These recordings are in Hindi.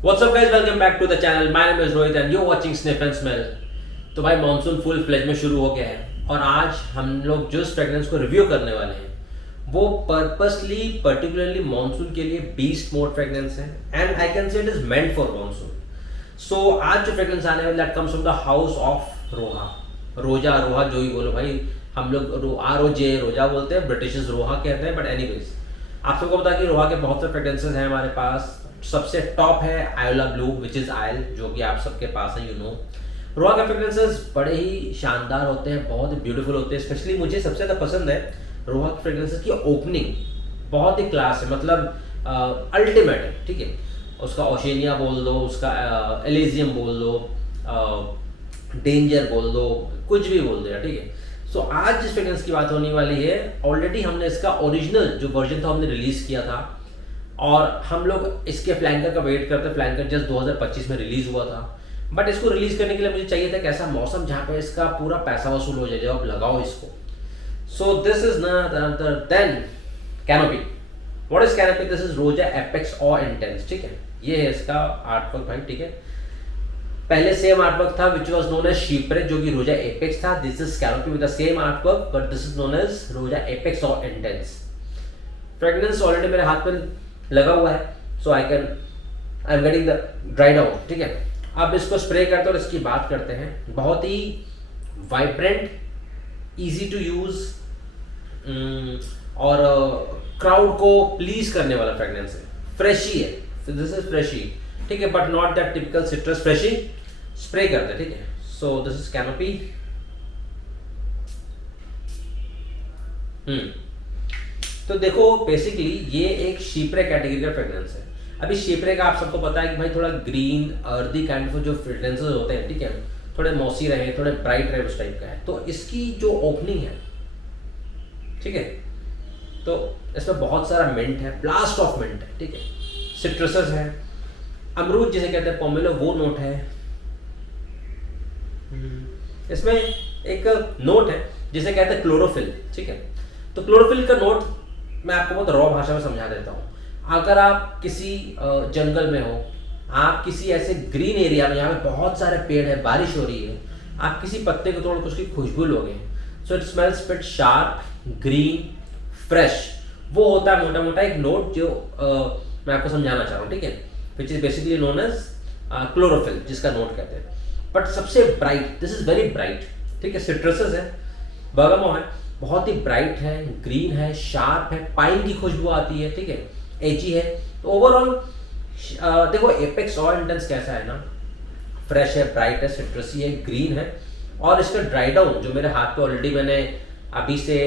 What's up guys, welcome back to the channel. My name is Rohit and you're watching Sniff and Smell. तो भाई मानसून फुल फ्लेज में शुरू हो गया है और आज हम लोग जो फ्रेग्रेंस को रिव्यू करने वाले हैं वो पर्पसली पर्टिकुलरली मानसून के लिए बीस्ट मोड फ्रेग्रेंस है and I can say it is meant for monsoon. So आज जो फ्रेग्रेंस आने वाला that comes from the house of Roja. Roja Roja जो ही बोलो भाई, हम लोग ROJ रोजा बोलते हैं, ब्रिटिशर्स रोहा कहते हैं. बट एनीवेज आप सबको पता है कि रोहा के बहुत से फ्रेग्रेंसेस हैं हमारे पास. सबसे टॉप है आयोला ब्लू विच इज आयल, जो कि आप सबके पास है, यू नो. रोहा के फ्रेग्रेंसेस बड़े ही शानदार होते हैं, बहुत ही ब्यूटीफुल होते हैं. स्पेशली मुझे सबसे ज़्यादा पसंद है रोहा के फ्रेग्रेंसेस की ओपनिंग. बहुत ही क्लास है, मतलब अल्टीमेट है. ठीक है, उसका ओशेनिया बोल दो, उसका एलिजियम बोल दो, डेंजर बोल दो, कुछ भी बोल दो यार. ठीक है. सो आज जिस फ्रेग्रेंस की बात होने वाली है, ऑलरेडी हमने इसका ओरिजिनल जो वर्जन था हमने रिलीज किया था और हम लोग इसके फ्लैंकर का वेट करते. फ्लैंकर जस्ट 2025 में रिलीज हुआ था. बट इसको रिलीज करने के लिए मुझे चाहिए था कि ऐसा मौसम जहाँ पे इसका पूरा पैसा वसूल हो जाए जब आप लगाओ इसको. So this is not other than canopy. What is canopy? This is रोजा एपेक्स और इंटेंस. ठीक है, ये है इसका आर्टवर्क भाई. ठीक है, पहले सेम आर्टवर्क था which was known as chypre जो कि रोजा एपेक्स था. This is canopy with the same artwork but this is known as Roja Apex और इंटेंस. फ्रेग्रेंस ऑलरेडी मेरे हाथ में लगा हुआ है, so I am getting the dried out. ठीक है, अब इसको स्प्रे करते हैं और इसकी बात करते हैं. बहुत ही वाइब्रेंट, इजी टू यूज और क्राउड को प्लीज करने वाला फ्रेग्रेंस है. फ्रेशी है, दिस इज फ्रेशी. ठीक है, but not that typical citrus. Freshie spray करते हैं. ठीक है, सो दिस इज कैनोपी. तो देखो बेसिकली ये एक शीप्रे कैटेगरी का फ्रेग्रेंस है. अभी शीप्रे का आप सबको पता है कि भाई थोड़ा ग्रीन अर्दी काइंड ऑफ जो फ्रेग्रेंसेस होते हैं, ठीक है, थोड़े मॉसी रहे, थोड़े ब्राइट रहे, उस टाइप का है. तो इसकी जो ओपनिंग है, ठीक है, तो इसमें बहुत सारा मिंट है, ब्लास्ट ऑफ मिंट है. ठीक है, सिट्रसेस है, अमरूद जिसे कहते हैं, पोमेलो, वो नोट है. इसमें एक नोट है जिसे कहते हैं क्लोरोफिल. ठीक है, तो क्लोरोफिल का नोट मैं आपको बहुत रॉ भाषा में समझा देता हूँ. अगर आप किसी जंगल में हो, आप किसी ऐसे ग्रीन एरिया में जहाँ पे बहुत सारे पेड़ है, बारिश हो रही है, आप किसी पत्ते को तोड़ के उसकी खुशबू लोगे, so it smells bit sharp, green, fresh. वो होता है मोटा मोटा एक नोट जो मैं आपको समझाना चाह रहा हूँ. ठीक है, which is basically known as chlorophyll, जिसका नोट कहते हैं. बट सबसे bright, this is very bright. ठीक है, सिट्रसेस है, बर्गामो है, बहुत ही ब्राइट है, ग्रीन है, शार्प है, पाइन की खुशबू आती है. ठीक है, एजी है. तो ओवरऑल देखो एपेक्स और इंटेंस कैसा है ना, फ्रेश है, ब्राइट है, सिट्रसी है, ग्रीन है. और इसका ड्राई डाउन जो मेरे हाथ पे ऑलरेडी मैंने अभी से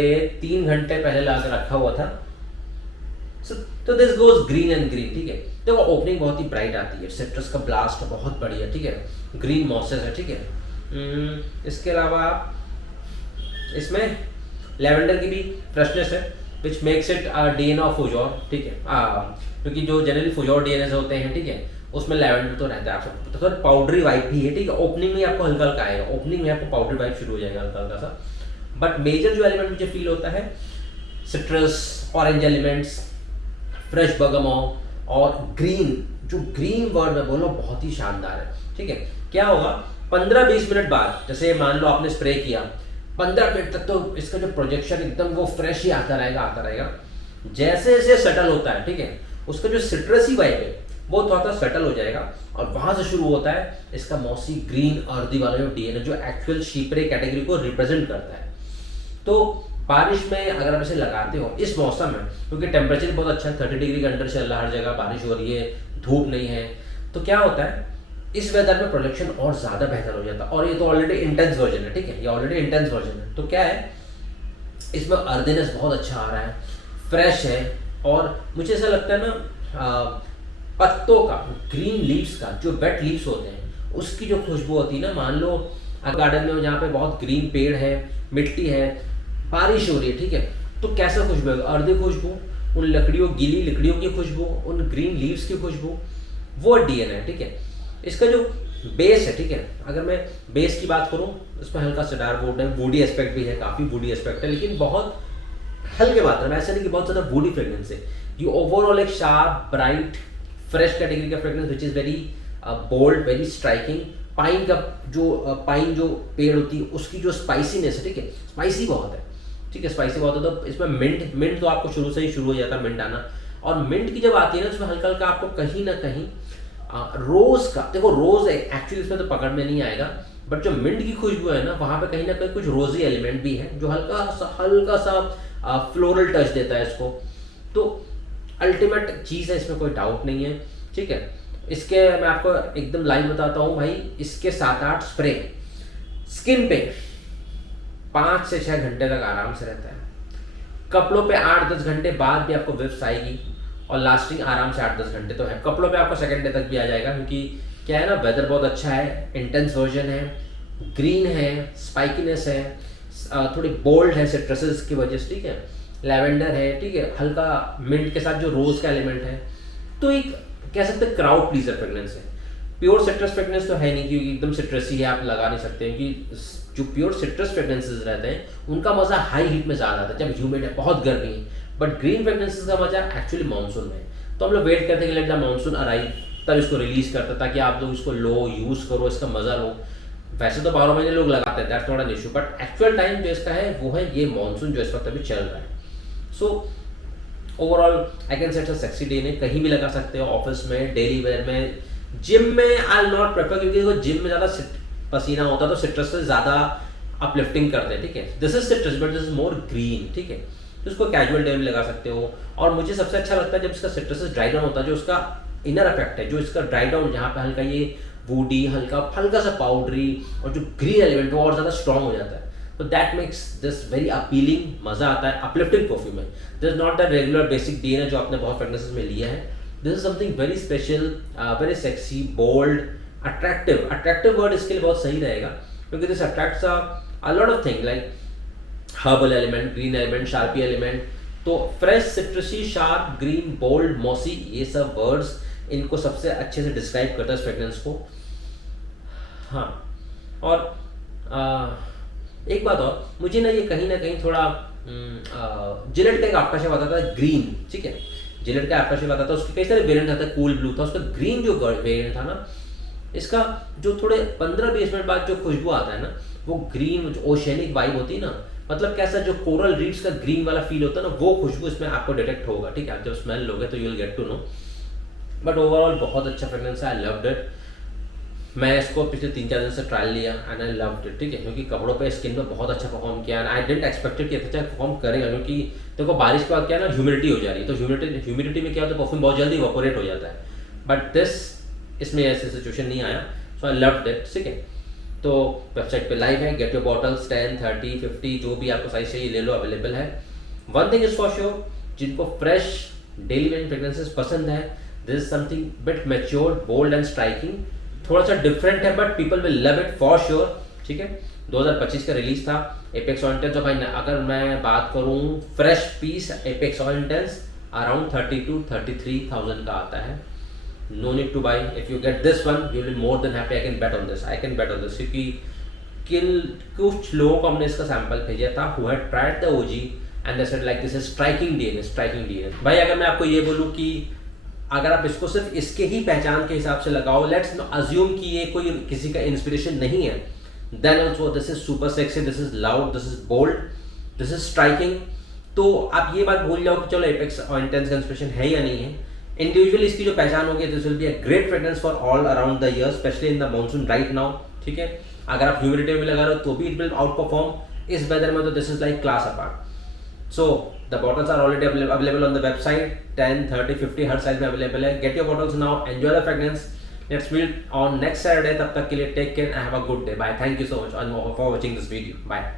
3 घंटे पहले ला कर रखा हुआ था, तो this goes green and green. ठीक है, देखो ओपनिंग बहुत ही ब्राइट आती है, सिट्रस का ब्लास्ट बहुत बढ़िया. ठीक है, ग्रीन मॉसेस है. ठीक है, इसके अलावा इसमें लेवेंडर की भी फ्रेशनेस है which makes it DNA of fougere. ठीक है, क्योंकि जो जनरली फुजौर DNA होते हैं, ठीक है, उसमें लेवेंडर तो रहता है. आप सबको तो थोड़ा पाउडरी वाइब भी है. ठीक है, ओपनिंग में आपको हल्का हल्का आएगा, ओपनिंग में आपको पाउडरी वाइब शुरू हो जाएगा हल्का हल्का सा. बट मेजर जो एलिमेंट मुझे फील होता है citrus, orange elements, fresh Bergamo और ग्रीन. जो ग्रीन वर्ड में बोलो बहुत ही शानदार है. ठीक है, क्या होगा 15-20 मिनट बाद, जैसे मान लो आपने स्प्रे किया, 15 मिनट तक तो इसका जो प्रोजेक्शन एकदम वो फ्रेश ही आता रहेगा. जैसे जैसे सेटल होता है, ठीक है, उसका जो सिट्रसी वाइब है वो थोड़ा सा सेटल हो जाएगा और वहां से शुरू होता है इसका मॉसी ग्रीन अर्दी वाला जो DNA जो एक्चुअल शीप्रे कैटेगरी को रिप्रेजेंट करता है. तो बारिश में अगर आप इसे लगाते हो इस मौसम में, क्योंकि टेम्परेचर बहुत अच्छा है, 30 डिग्री के अंडर चल रहा है, हर जगह बारिश हो रही है, धूप नहीं है, तो क्या होता है इस वेदर में प्रोडक्शन और ज़्यादा बेहतर हो जाता है. और ये तो ऑलरेडी इंटेंस वर्जन है. ठीक है, ये ऑलरेडी इंटेंस वर्जन है. तो क्या है, इसमें अर्दीनेस बहुत अच्छा आ रहा है, फ्रेश है. और मुझे ऐसा लगता है ना पत्तों का, ग्रीन लीव्स का, जो वेट लीव्स होते हैं उसकी जो खुशबू होती है ना, मान लो गार्डन में जहाँ पे बहुत ग्रीन पेड़ है, मिट्टी है, बारिश हो रही है, ठीक है, तो कैसा खुशबू है, अर्दी खुशबू, उन लकड़ियों, गीली लकड़ियों की खुशबू, उन ग्रीन लीव्स की खुशबू, वो DNA है. ठीक है, इसका जो बेस है, ठीक है, अगर मैं बेस की बात करूं, इसमें हल्का सा डार्क वुड है, वुडी एस्पेक्ट भी है, काफ़ी वुडी एस्पेक्ट है, लेकिन बहुत हल्के मात्रा में, ऐसा नहीं कि बहुत ज़्यादा वुडी फ्रेग्रेंस है. ये ओवरऑल एक शार्प, ब्राइट, फ्रेश कैटेगरी का fragrance which is very bold, very striking. Pine का पाइन जो पेड़ होती है उसकी जो स्पाइसीनेस है, ठीक है, स्पाइसी बहुत है, ठीक है, स्पाइसी बहुत है। तो इसमें मिंट तो आपको शुरू से ही शुरू हो जाता है मिंट आना, और मिंट की जब आती है ना उसमें हल्का हल्का आपको कहीं ना कहीं रोज का, देखो रोज एक्चुअली इसमें तो पकड़ में नहीं आएगा, बट जो मिंट की खुशबू है ना वहाँ पे कहीं ना कहीं कुछ रोजी एलिमेंट भी है जो हल्का सा फ्लोरल टच देता है इसको। तो अल्टीमेट चीज़ है, इसमें कोई डाउट नहीं है, ठीक है। इसके मैं आपको एकदम लाइन बताता हूँ भाई, इसके 7-8 स्प्रे स्किन पे 5 से 6 घंटे तक आराम से रहता है, कपड़ों पे 8-10 घंटे बाद भी आपको विप्स आएगी, और लास्टिंग आराम से 8-10 घंटे तो है। कपड़ों पे आपको सेकंड डे तक भी आ जाएगा, क्योंकि क्या है ना, वेदर बहुत अच्छा है, इंटेंस वर्जन है, ग्रीन है, स्पाइकीनेस है, थोड़ी बोल्ड है सिट्रसेस की वजह से, ठीक है, लैवेंडर है, ठीक है, हल्का मिंट के साथ जो रोज का एलिमेंट है, तो एक कह सकते हैं क्राउड प्लीजर फ्रेग्रेंस है। प्योर सिट्रस फ्रेग्रेंस तो है नहीं, क्योंकि एकदम सिट्रसी है, आप लगा नहीं सकते, क्योंकि जो प्योर सिट्रस फ्रेग्रेंसेस रहते हैं उनका मजा हाई हीट में ज़्यादा आता है, जब ह्यूमिड है, बहुत गर्मी है। बट ग्रीन फ्रेग्रेंसेस का मजा एक्चुअली मानसून में है। तो हम लोग वेट करते हैं कि लेट द मानसून अराइव, तब इसको रिलीज करते हैं, ताकि आप लोग इसको लो, यूज़ करो, इसका मजा लो। वैसे तो 12 महीने लोग लगाते हैं, that's not an issue, but actual time जो इसका है वो है ये मानसून जो इस वक्त अभी चल रहा है। So overall I can set a sexy day ने कहीं भी लगा सकते हो, ऑफिस में, डेली वेयर में, जिम में आई नॉट प्रेफर, क्योंकि वो जिम में ज़्यादा पसीना होता है तो सिट्रस से ज़्यादा अपलिफ्टिंग करते हैं, ठीक है। This is citrus but this is more green, ठीक है। तो उसको कैजुअल डे में लगा सकते हो। और मुझे सबसे अच्छा लगता है जब इसका सिट्रस ड्राई डाउन होता है, जो उसका इनर इफेक्ट है, जो इसका ड्राई डाउन जहाँ पे हल्का ये वुडी, हल्का सा पाउडरी, और जो ग्रीन एलिमेंट वो और ज़्यादा स्ट्रॉन्ग हो जाता है। तो that makes this very appealing, मजा आता है, अपलिफ्टिंग परफ्यूम है। This is not the regular basic DNA जो आपने बहुत फ्रेग्रेंसेस में लिया है। This is something very special, very sexy, bold, attractive. Attractive word इसके लिए बहुत सही रहेगा, क्योंकि this attracts a lot of thing like herbal element, green element, sharpy element. तो fresh, citrusy, sharp, green, bold, mossy, ये सब वर्ड्स इनको सबसे अच्छे से डिस्क्राइब करता है इस फ्रेग्रेंस को। हाँ, और एक बात और, मुझे ना ये कहीं ना कहीं थोड़ा जिलेट का एक आफ्टरशेव आता था ग्रीन, ठीक है, जिलेट का आफ्टरशेव आता था, उसके कई सारे वेरिएंट आता है, कूल ब्लू था, उसका ग्रीन जो वेरिएंट था ना, इसका जो थोड़े 15-20 मिनट बाद जो खुशबू आता है ना, वो ग्रीन ओशियनिक वाइब होती है ना, मतलब कैसा जो कोरल रीफ्स का ग्रीन वाला फील होता है ना, वो खुशबू इसमें आपको डिटेक्ट होगा, ठीक है। आप जब स्मेल लोगे तो you will get to know. But overall बहुत अच्छा फ्रेग्रेंस है, आई लव्ड इट। मैं इसको पिछले 3-4 दिन से ट्रायल लिया एंड आई लव्ड इट, ठीक है, क्योंकि कपड़ों पे, स्किन पे बहुत अच्छा परफॉर्म किया एंड आई डिडंट एक्सपेक्टेड कि अच्छा परफॉर्म करेगा, क्योंकि देखो बारिश के बाद क्या है ना, ह्यूमिडिटी हो जा रही है, तो ह्यूमिडिटी में क्या होता है, परफ्यूम बहुत जल्दी इवैपोरेट हो जाता है। बट इसमें ऐसे सिचुएशन नहीं आया, सो आई लव्ड इट, ठीक है। तो वेबसाइट पे लाइव है, गेट योर बॉटल्स 10, 30, 50 जो भी आपको साइज चाहिए ले लो, अवेलेबल है। One thing is for sure, जिनको फ्रेश डेली वेयरिंग फ्रेग्रेंसेस पसंद है, this is something bit matured, bold and striking, थोड़ा सा डिफरेंट है, but people will love it for sure, ठीक है। 2025 का रिलीज था एपेक्स ऑयल इंटेंस। भाई अगर मैं बात करूं, fresh piece apex oil intense around 32,000-33,000 का आता है। No need to buy, if you get this one you will more than happy. I can bet on this, क्योंकि कुछ लोगों को हमने इसका सैंपल भेजा था who had tried the OG and they said like this is striking DNA. भाई अगर मैं आपको ये बोलूं कि अगर आप इसको सिर्फ इसके ही पहचान के हिसाब से लगाओ, लेट्स अज्यूम कि ये कोई किसी का इंस्पिरेशन नहीं है, then also this is super sexy, this is loud, this is bold, this is striking. तो आप ये बात भूल जाओ कि चलो एपेक्स ऑयल इंटेंस का इंस्पिरेशन है या नहीं है। इंडिविजुअली इसकी जो पहचान होगी, this will be a great fragrance for all around the year, specially in the monsoon right now, ठीक है। अगर आप ह्यूमिडिटी में लगा रहे हो तो भी इट विल आउट परफॉर्म, इस वेदर में तो this is like class apart. So the bottles are already available on the website, 10, 30, 50 her size में अवेलेबल है। Get your bottles now, enjoy the fragrance. Let's meet on next Saturday. तब तक के लिए take care and have a good day. Bye. Thank you so much for watching this video. Bye.